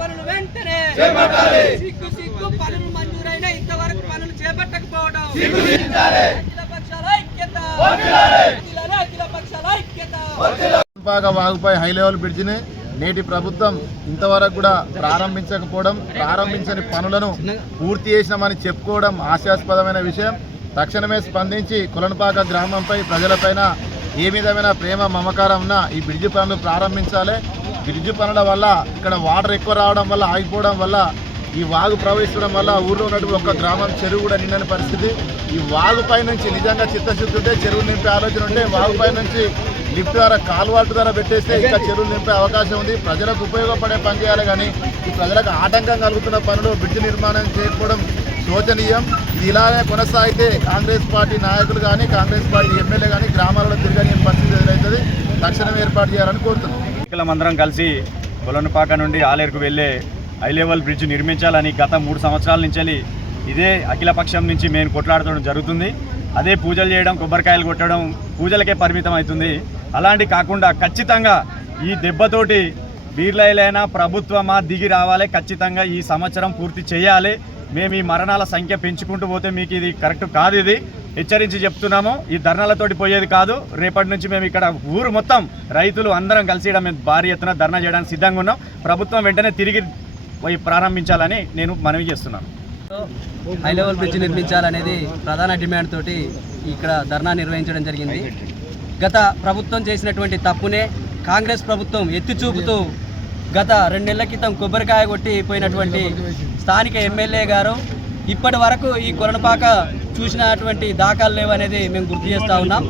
పనులు వెంటనే సిగ్గు సిగ్గు పనులు మంజూరైన ఇంతవరకు పనులు చేపట్టకపోవడం. అఖిల పక్షాల ఐక్యత. అఖిల అఖిల పక్షాల ఐక్యత. పాక వాగుపై హై లెవెల్ బ్రిడ్జిని నేటి ప్రభుత్వం ఇంతవరకు కూడా ప్రారంభించకపోవడం ప్రారంభించని పనులను పూర్తి చేసినామని చెప్పుకోవడం హాస్యాస్పదమైన విషయం. తక్షణమే స్పందించి కులనపాక గ్రామంపై ప్రజలపైన ఏ విధమైన ప్రేమ మమకారం ఉన్నా ఈ బ్రిడ్జి పనులు ప్రారంభించాలి. బ్రిడ్జ్ పనుల వల్ల ఇక్కడ వాటర్ ఎక్కువ రావడం వల్ల ఆగిపోవడం వల్ల ఈ వాగు ప్రవహించడం వల్ల ఊర్లో ఉన్నటువంటి ఒక గ్రామం చెరువు కూడా నిండని పరిస్థితి. ఈ వాగుపై నుంచి నిజంగా చిత్తశుద్ధి ఉంటే చెరువు నింపే ఆలోచన ఉంటే వాగుపై నుంచి లిఫ్ట్ ద్వారా కాలువాటు ద్వారా పెట్టేస్తే ఇంకా చెరువులు నింపే అవకాశం ఉంది. ప్రజలకు ఉపయోగపడే పని చేయాలి కానీ ఈ ప్రజలకు ఆటంకం కలుగుతున్న పనులు బ్రిడ్జ్ నిర్మాణం చేయకపోవడం శోచనీయం. ఇది ఇలానే కొనసాగితే కాంగ్రెస్ పార్టీ నాయకులు కానీ కాంగ్రెస్ పార్టీ ఎమ్మెల్యే కానీ గ్రామాలలో తిరగని పరిస్థితి ఎదురవుతుంది తక్షణం ఏర్పాటు చేయాలని కోరుతున్నాం. అందరం కలిసి కొలనుపాక నుండి ఆలేరుకు వెళ్ళే హై లెవెల్ బ్రిడ్జ్ నిర్మించాలని గత మూడు సంవత్సరాల నుంచి ఇదే అఖిలపక్షం నుంచి మేము కొట్లాడటం జరుగుతుంది. అదే పూజలు చేయడం కొబ్బరికాయలు కొట్టడం పూజలకే పరిమితం అవుతుంది అలాంటి కాకుండా ఖచ్చితంగా ఈ దెబ్బతోటి బీర్లైలైనా ప్రభుత్వమా దిగి రావాలి. ఖచ్చితంగా ఈ సంవత్సరం పూర్తి చేయాలి. మేము ఈ మరణాల సంఖ్య పెంచుకుంటూ పోతే మీకు ఇది కరెక్ట్ కాదు ఇది. హెచ్చరించి చెప్తున్నాము ఈ ధర్నాలతోటి పోయేది కాదు. రేపటి నుంచి మేము ఇక్కడ ఊరు మొత్తం రైతులు అందరం కలిసి మేము భారీ ఎత్తున ధర్నా చేయడానికి సిద్ధంగా ఉన్నాం. ప్రభుత్వం వెంటనే తిరిగి పోయి ప్రారంభించాలని నేను మనవి చేస్తున్నాను. హై లెవెల్ బ్రిడ్జ్ నిర్మించాలనేది ప్రధాన డిమాండ్ తోటి ఇక్కడ ధర్నా నిర్వహించడం జరిగింది. గత ప్రభుత్వం చేసినటువంటి తప్పునే కాంగ్రెస్ ప్రభుత్వం ఎత్తి చూపుతూ గత రెండు నెలల క్రితం కొబ్బరికాయ కొట్టి పోయినటువంటి స్థానిక ఎమ్మెల్యే గారు ఇప్పటి వరకు ఈ కొరణపాక చూసినటువంటి దాఖలు లేవు అనేది మేము గుర్తు చేస్తూ ఉన్నాం.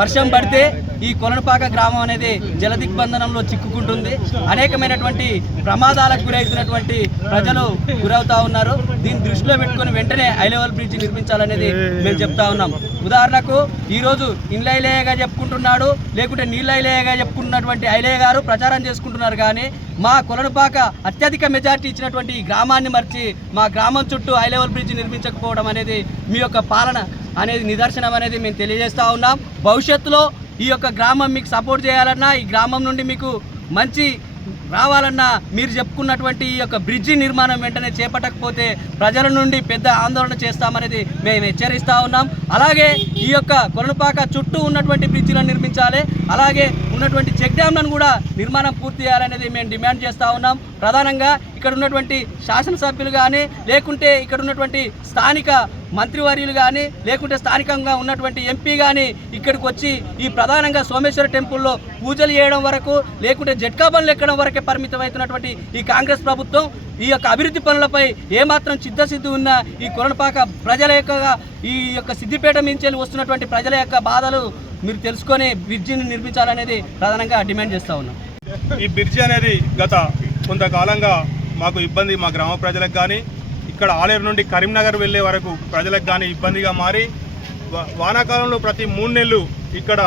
వర్షం పడితే ఈ కొలనపాక గ్రామం అనేది జల దిగ్బంధనంలో చిక్కుకుంటుంది. అనేకమైనటువంటి ప్రమాదాలకు గురవుతున్నటువంటి ప్రజలు గురవుతా ఉన్నారు. దీన్ని దృష్టిలో పెట్టుకుని వెంటనే హై లెవెల్ బ్రిడ్జ్ నిర్మించాలనేది మేము చెప్తా ఉన్నాం. ఉదాహరణకు ఈరోజు ఇండ్లైలేయగా చెప్పుకుంటున్నాడు లేకుంటే నీళ్ళైలేయగా చెప్పుకుంటున్నటువంటి ఐలయ్య గారు ప్రచారం చేసుకుంటున్నారు కానీ మా కొలనుపాక అత్యధిక మెజార్టీ ఇచ్చినటువంటి ఈ గ్రామాన్ని మర్చి మా గ్రామం చుట్టూ హై లెవెల్ బ్రిడ్జ్ నిర్మించకపోవడం అనేది మీ యొక్క పాలన అనేది నిదర్శనం అనేది మేము తెలియజేస్తూ ఉన్నాం. భవిష్యత్తులో ఈ యొక్క గ్రామం మీకు సపోర్ట్ చేయాలన్నా ఈ గ్రామం నుండి మీకు మంచి రావాలన్నా మీరు చెప్పుకున్నటువంటి ఈ యొక్క బ్రిడ్జి నిర్మాణం వెంటనే చేపట్టకపోతే ప్రజల నుండి పెద్ద ఆందోళన చేస్తామనేది మేము హెచ్చరిస్తూ ఉన్నాం. అలాగే ఈ యొక్క కొలనుపాక చుట్టూ ఉన్నటువంటి బ్రిడ్జిలను నిర్మించాలి. అలాగే ఉన్నటువంటి చెక్ డ్యామ్లను కూడా నిర్మాణం పూర్తి చేయాలనేది మేము డిమాండ్ చేస్తూ ఉన్నాం. ప్రధానంగా ఇక్కడ ఉన్నటువంటి శాసనసభ్యులు కానీ లేకుంటే ఇక్కడ ఉన్నటువంటి స్థానిక మంత్రివర్యులు కానీ లేకుంటే స్థానికంగా ఉన్నటువంటి ఎంపీ కానీ ఇక్కడికి వచ్చి ఈ ప్రధానంగా సోమేశ్వర టెంపుల్లో పూజలు చేయడం వరకు లేకుంటే జట్కా పనులు ఎక్కడం వరకే పరిమితమవుతున్నటువంటి ఈ కాంగ్రెస్ ప్రభుత్వం ఈ యొక్క అభివృద్ధి పనులపై ఏమాత్రం చిత్తశుద్ధి ఉన్న ఈ కొరణపాక ప్రజల యొక్క ఈ యొక్క సిద్దిపేట నుంచి వస్తున్నటువంటి ప్రజల యొక్క బాధలు మీరు తెలుసుకొని బ్రిడ్జిని నిర్మించాలనేది ప్రధానంగా డిమాండ్ చేస్తూ ఉన్నాం. ఈ బ్రిడ్జి అనేది గత కొంతకాలంగా మాకు ఇబ్బంది మా గ్రామ ప్రజలకు కానీ ఇక్కడ ఆలేరు నుండి కరీంనగర్ వెళ్ళే వరకు ప్రజలకు కానీ ఇబ్బందిగా మారి వా- వానాకాలంలో ప్రతి మూడు నెలలు ఇక్కడ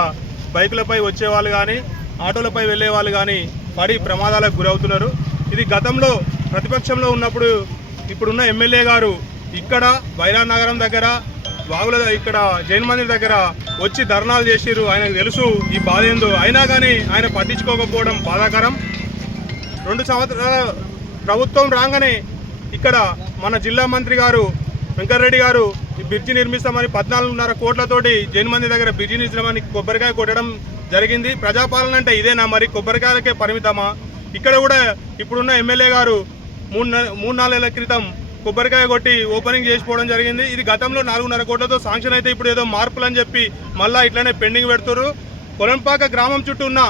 బైకులపై వచ్చేవాళ్ళు కానీ ఆటోలపై వెళ్ళే వాళ్ళు కానీ పడి ప్రమాదాలకు గురవుతున్నారు. ఇది గతంలో ప్రతిపక్షంలో ఉన్నప్పుడు ఇప్పుడున్న ఎమ్మెల్యే గారు ఇక్కడ బైరా నగరం దగ్గర వాగుల ఇక్కడ జైన్ మందిర్ దగ్గర వచ్చి ధర్నాలు చేసిర్రు. ఆయనకు తెలుసు ఈ బాధ ఏందో. అయినా కానీ ఆయన పట్టించుకోకపోవడం బాధాకరం. రెండు సంవత్సరాల ప్రభుత్వం రాగానే ఇక్కడ మన జిల్లా మంత్రి గారు వెంకటరెడ్డి గారు ఈ బ్రిడ్జి నిర్మిస్తామని పద్నాలుగున్నర కోట్లతోటి జైన్ మంది దగ్గర బ్రిడ్జి నిర్మిస్తామని కొబ్బరికాయ కొట్టడం జరిగింది. ప్రజాపాలన అంటే ఇదేనా? మరి కొబ్బరికాయలకే పరిమితమా? ఇక్కడ కూడా ఇప్పుడున్న ఎమ్మెల్యే గారు మూడు మూడు నాలుగేళ్ళ క్రితం కొబ్బరికాయ కొట్టి ఓపెనింగ్ చేసిపోవడం జరిగింది. ఇది గతంలో నాలుగున్నర కోట్లతో శాంక్షన్ అయితే ఇప్పుడు ఏదో మార్పులు అని చెప్పి మళ్ళీ ఇట్లనే పెండింగ్ పెడుతున్నారు కొలంపాక గ్రామం చుట్టూ ఉన్న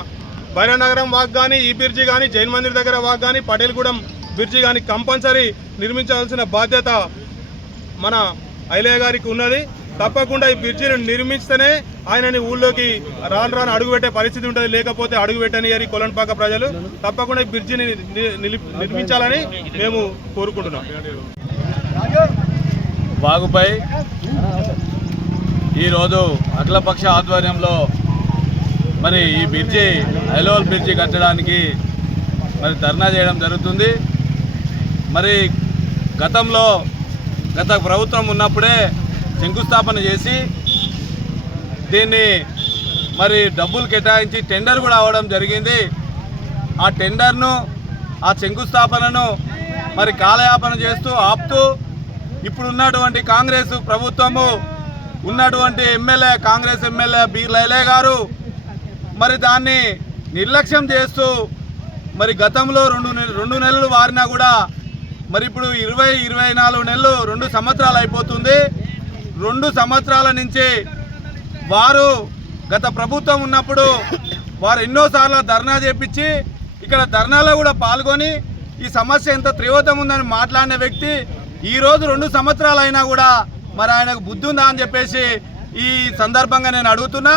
భైరనగరం వాక్ కానీ ఈ బ్రిడ్జి కానీ జైన్ మందిర్ దగ్గర వాక్ కానీ పటేల్గూడెం బ్రిడ్జి కానీ కంపల్సరీ నిర్మించాల్సిన బాధ్యత మన ఐలయ్య గారికి ఉన్నది. తప్పకుండా ఈ బ్రిడ్జిని నిర్మిస్తేనే ఆయనని ఊళ్ళోకి రాను రాను అడుగుపెట్టే పరిస్థితి ఉంటుంది. లేకపోతే అడుగుపెట్టని అని కొలంపాక ప్రజలు. తప్పకుండా ఈ బ్రిడ్జిని నిలి- నిర్మించాలని మేము కోరుకుంటున్నాం. వాగుపై ఈరోజు అఖిలపక్ష ఆధ్వర్యంలో మరి ఈ బ్రిడ్జి హైలోవల్ బ్రిడ్జి కట్టడానికి మరి ధర్నా చేయడం జరుగుతుంది. మరి గతంలో గత ప్రభుత్వం ఉన్నప్పుడే శంకుస్థాపన చేసి దీన్ని మరి డబ్బులు కేటాయించి టెండర్ కూడా అవ్వడం జరిగింది. ఆ టెండర్ను ఆ శంకుస్థాపనను మరి కాలయాపన చేస్తూ ఆపుతూ ఇప్పుడున్నటువంటి కాంగ్రెస్ ప్రభుత్వము ఉన్నటువంటి ఎమ్మెల్యే కాంగ్రెస్ ఎమ్మెల్యే బి. లైలే గారు మరి దాన్ని నిర్లక్ష్యం చేస్తూ మరి గతంలో రెండు రెండు నెలలు వారినా కూడా మరి ఇప్పుడు ఇరవై ఇరవై నాలుగు నెలలు రెండు సంవత్సరాలు అయిపోతుంది. రెండు సంవత్సరాల నుంచి వారు గత ప్రభుత్వం ఉన్నప్పుడు వారు ఎన్నోసార్లు ధర్నా చేపించి ఇక్కడ ధర్నాలో కూడా పాల్గొని ఈ సమస్య ఎంత తీవ్రతం ఉందని మాట్లాడిన వ్యక్తి ఈరోజు రెండు సంవత్సరాలు అయినా కూడా మరి ఆయనకు బుద్ధి ఉందా అని చెప్పేసి ఈ సందర్భంగా నేను అడుగుతున్నా.